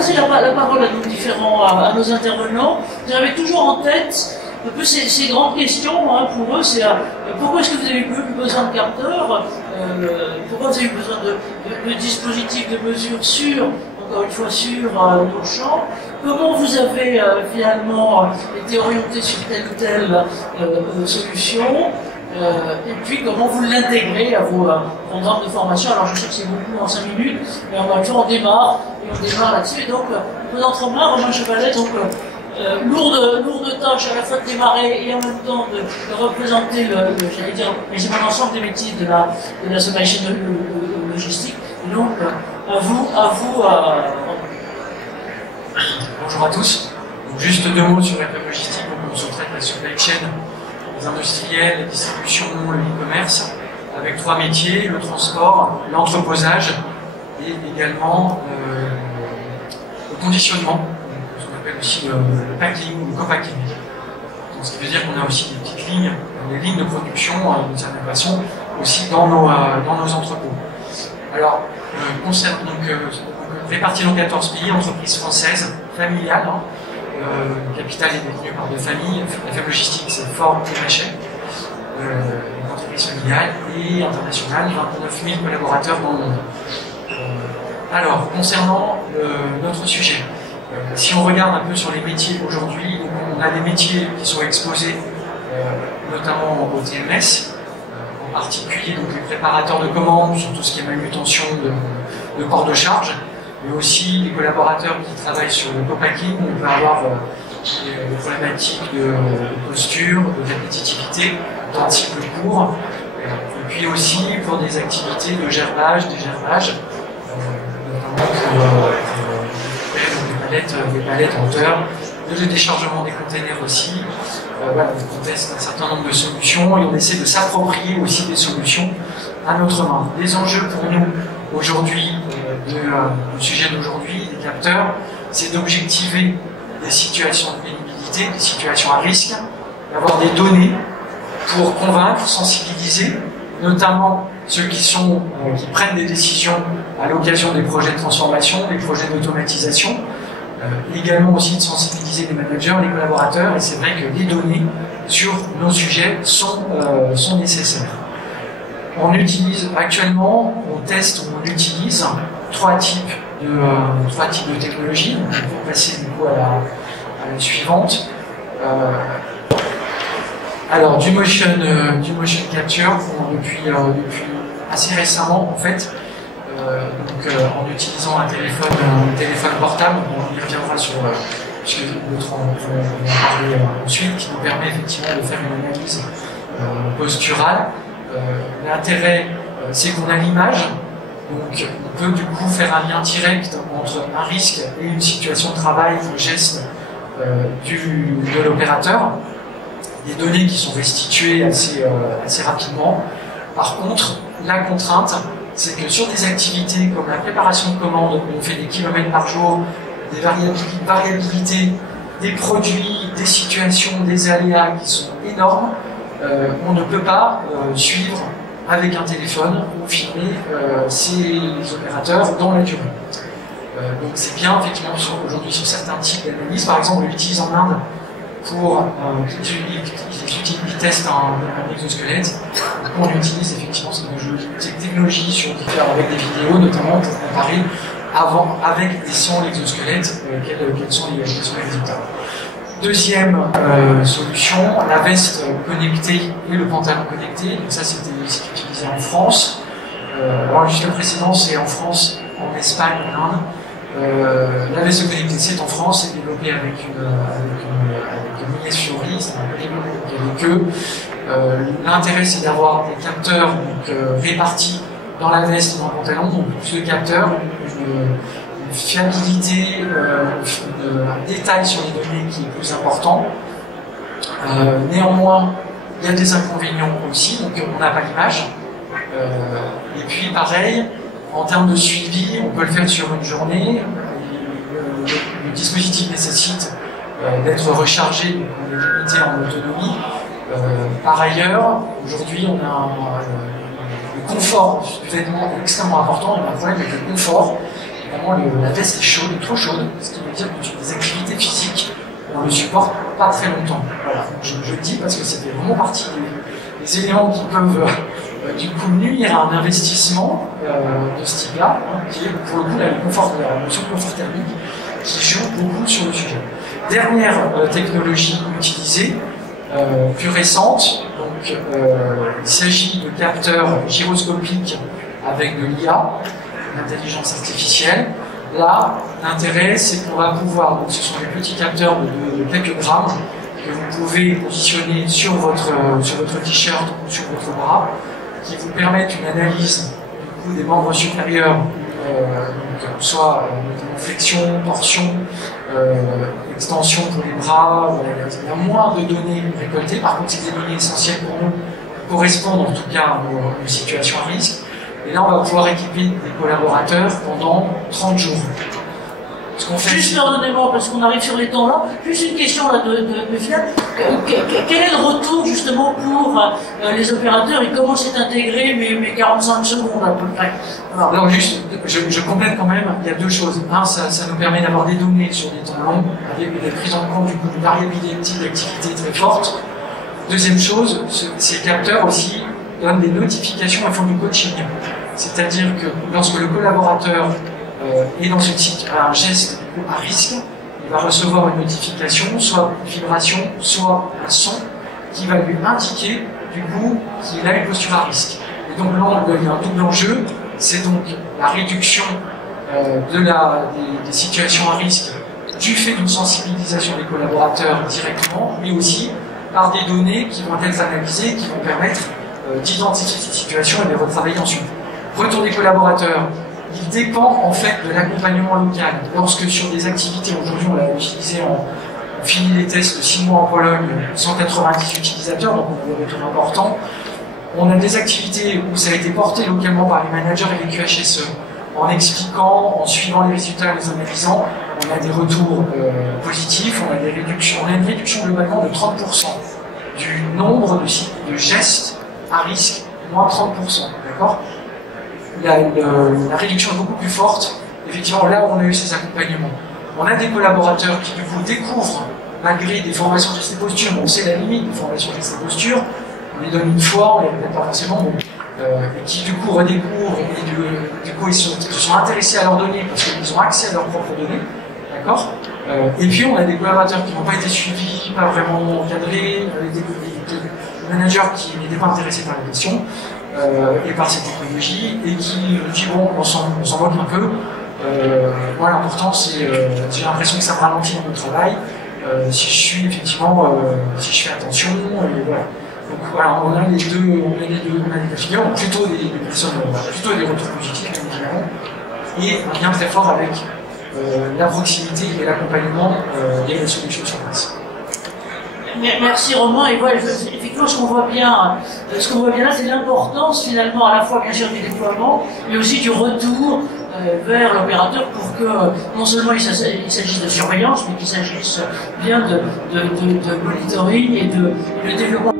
passer la parole à nos à nos intervenants. J'avais toujours en tête un peu ces grandes questions, hein, pour eux, c'est pourquoi est-ce que vous avez plus besoin de capteurs, pourquoi vous avez eu besoin de dispositifs de mesure sûrs, encore une fois sur nos champs, comment vous avez finalement été orienté sur telle ou telle solution, et puis comment vous l'intégrez à vos programmes de formation. Alors je sais que c'est beaucoup en 5 minutes, mais on démarre là-dessus. Et donc, présentement, Romain Chevalet, donc lourde tâche à la fois de démarrer et en même temps de représenter j'allais dire, l'ensemble des métiers de la supply chain logistique. Et donc, à vous. Bonjour à tous. Donc, juste 2 mots sur la logistique. On se traite la supply chain, les industriels, la distribution, le e-commerce, avec 3 métiers, le transport, l'entreposage et également le conditionnement, ce qu'on appelle aussi le packing ou le co-packing. Donc, ce qui veut dire qu'on a aussi des petites lignes, des lignes de production d'une certaine façon aussi dans nos entrepôts. Alors, répartis dans 14 pays, entreprises françaises, familiales, le capital est détenu par 2 familles, la faible logistique c'est Ford et Hachette, une entreprise familiale et internationale, 29 000 collaborateurs dans le monde. Alors, concernant notre sujet, si on regarde un peu sur les métiers aujourd'hui, on a des métiers qui sont exposés notamment au TMS, en particulier donc, les préparateurs de commandes sur tout ce qui est manutention de port de charge, mais aussi les collaborateurs qui travaillent sur le co-packing. On peut avoir des problématiques de posture, de répétitivité, d'un cycle court, et puis aussi pour des activités de gerbage, dégherbage, notamment pour des palettes en hauteur, de déchargement des containers aussi. Voilà, on teste un certain nombre de solutions et on essaie de s'approprier aussi des solutions à notre main. Les enjeux pour nous aujourd'hui, le sujet d'aujourd'hui, des capteurs, c'est d'objectiver des situations de pénibilité, des situations à risque, d'avoir des données pour convaincre, sensibiliser, notamment ceux qui prennent des décisions à l'occasion des projets de transformation, des projets d'automatisation, également aussi de sensibiliser les managers, les collaborateurs, et c'est vrai que les données sur nos sujets sont nécessaires. On utilise actuellement, on teste ou on utilise 3 types de technologies. Donc, on peut passer du coup à la suivante. Alors du motion capture depuis assez récemment en fait. En utilisant un téléphone portable, on y reviendra sur puisque l'autre on va en parler ensuite, qui nous permet effectivement de faire une analyse posturale. L'intérêt, c'est qu'on a l'image, donc on peut du coup faire un lien direct entre un risque et une situation de travail, un geste de l'opérateur, des données qui sont restituées assez rapidement. Par contre, la contrainte, c'est que sur des activités comme la préparation de commandes, où on fait des kilomètres par jour, des variabilités, des produits, des situations, des aléas qui sont énormes, on ne peut pas suivre avec un téléphone ou filmer ces opérateurs dans la durée. Donc c'est bien effectivement aujourd'hui sur certains types d'analyses, par exemple on l'utilise en Inde pour ils testent un exosquelette. On utilise effectivement cette technologie avec des vidéos notamment pour comparer avec et sans l'exosquelette quels sont les résultats. Deuxième solution, la veste connectée et le pantalon connecté. Donc ça c'était utilisé en France. Alors jusqu'à précédent c'est en France, en Espagne, en Inde. La veste connectée c'est en France, c'est développé avec une Miguel Fiori, c'est un peu avec eux. L'intérêt c'est d'avoir des capteurs répartis dans la veste ou dans le pantalon, donc plus de capteurs, une fiabilité, un détail sur les données qui est plus important. Néanmoins, il y a des inconvénients aussi, donc on n'a pas l'image. Et puis pareil, en termes de suivi, on peut le faire sur une journée. Le dispositif nécessite d'être rechargé, donc on est limité en autonomie. Par ailleurs, aujourd'hui, on a le confort du vêtement extrêmement important, on a un problème avec le confort. évidemment, la veste est chaude, trop chaude, ce qui veut dire que sur des activités physiques, on ne le supporte pas très longtemps. Voilà, donc je le dis parce que c'était vraiment partie des éléments qui peuvent du coup nuire à un investissement de ce type-là, hein, qui est pour le coup la notion de confort thermique, qui joue beaucoup sur le sujet. Dernière technologie utilisée, plus récente, donc il s'agit de capteurs gyroscopiques avec de l'IA, l'intelligence artificielle. Là, l'intérêt, c'est qu'on va pouvoir, donc ce sont des petits capteurs de quelques grammes que vous pouvez positionner sur votre t-shirt ou sur votre bras, qui vous permettent une analyse du coup, des membres supérieurs, donc, soit flexion, torsion, extension pour les bras. Il y a moins de données récoltées, par contre, c'est des données essentielles pour nous, correspondent en tout cas à nos situations à risque. Et là, on va pouvoir équiper des collaborateurs pendant 30 jours. Juste pardonnez-moi, parce qu'on arrive sur les temps là, juste une question là de finale. Quel est le retour justement pour les opérateurs et comment c'est intégré mes 45 secondes à peu près? Alors juste, je complète quand même, il y a deux choses. Un, ça nous permet d'avoir des données sur des temps longs, avec des prises en compte du coup d'une variabilité d'activité très forte. Deuxième chose, ces capteurs aussi donnent des notifications et font du coaching. C'est-à-dire que lorsque le collaborateur est dans un geste à risque, il va recevoir une notification, soit une vibration, soit un son, qui va lui indiquer du coup qu'il a une posture à risque. Et donc là, il y a un double enjeu, c'est donc la réduction des situations à risque du fait d'une sensibilisation des collaborateurs directement, mais aussi par des données qui vont être analysées, qui vont permettre d'identifier ces situations et de les retravailler ensuite. Retour des collaborateurs, il dépend en fait de l'accompagnement local. Lorsque sur des activités, aujourd'hui on l'a utilisé, on finit les tests de 6 mois en Pologne, 190 utilisateurs, donc on a des retours importants. On a des activités où ça a été porté localement par les managers et les QHSE, en expliquant, en suivant les résultats, en les analysant, on a des retours positifs, on a une réduction globalement de 30% du nombre de gestes à risque, moins 30%, d'accord? La réduction est beaucoup plus forte, effectivement, là où on a eu ces accompagnements. On a des collaborateurs qui, du coup, découvrent, malgré des formations gestes et postures, on sait la limite des formations gestes et postures, on les donne une fois, on les répète pas forcément, et qui, du coup, redécouvrent, et du coup, ils se sont intéressés à leurs données parce qu'ils ont accès à leurs propres données, d'accord? Et puis, on a des collaborateurs qui n'ont pas été suivis, pas vraiment encadrés, des managers qui n'étaient pas intéressés par la question, et par cette technologie, et qui dit bon, on s'en moque un peu. Moi, l'important, c'est j'ai l'impression que ça me ralentit dans mon travail. Si je suis effectivement, si je fais attention, et voilà. Donc voilà, on a les deux figures, plutôt des personnes, plutôt des retours positifs, évidemment, et un lien très fort avec la proximité et l'accompagnement et la solution sur place. Merci Romain, et voilà, effectivement ce qu'on voit bien là, c'est l'importance finalement à la fois bien sûr du déploiement, mais aussi du retour vers l'opérateur pour que non seulement il s'agisse de surveillance, mais qu'il s'agisse bien de monitoring et de développement.